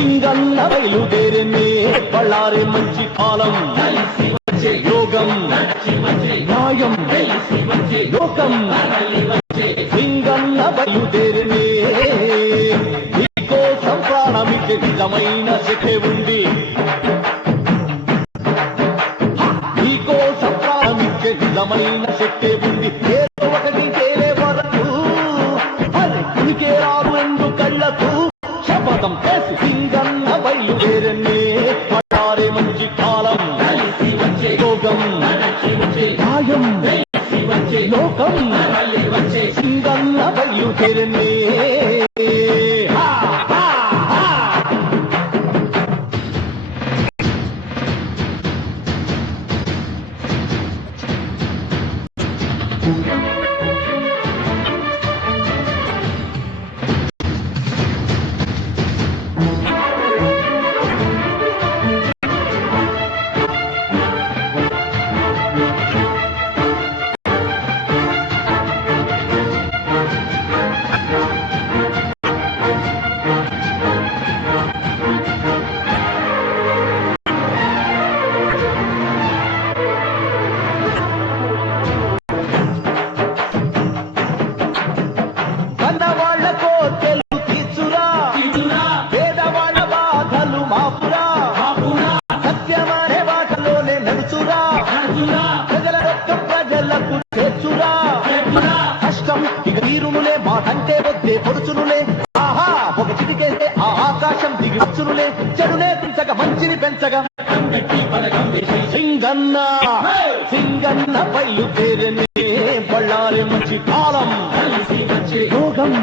సింగన్న బయలుదేరినే బళ్ళారి మంచి కాలం యోగం న్యాయం లోకం సింగన్న బయలుదేరినే నీకోసం ప్రాణమిచ్చే నిజమైన శిఖే ఉంది నీకోసం ప్రాణమిచ్చే నిజమైన శక్తే ఉంది ఏదో ఒకటి తేలే వరకు అది కునికే రాదు ఎందు కళ్ళకు శపథం చేసి సింగన్న బయలుదేరనే పడారే మంచి కాలం యోగం న్యాయం లోకం సింగన్న బయలుదేరనే ప్రజలకు చేర్చురా కష్టం ఇక తీరునులే మాటంటే వద్దే పొడుచునులే ఆహా ఒక చిటికేస్తే ఆ ఆకాశం దిగి వచ్చునులే చెడునే పెంచగా మంచిని పెంచగా సింగన్న సింగన్న బయలుదేరనే బళ్ళారి మంచి కాలం యోగం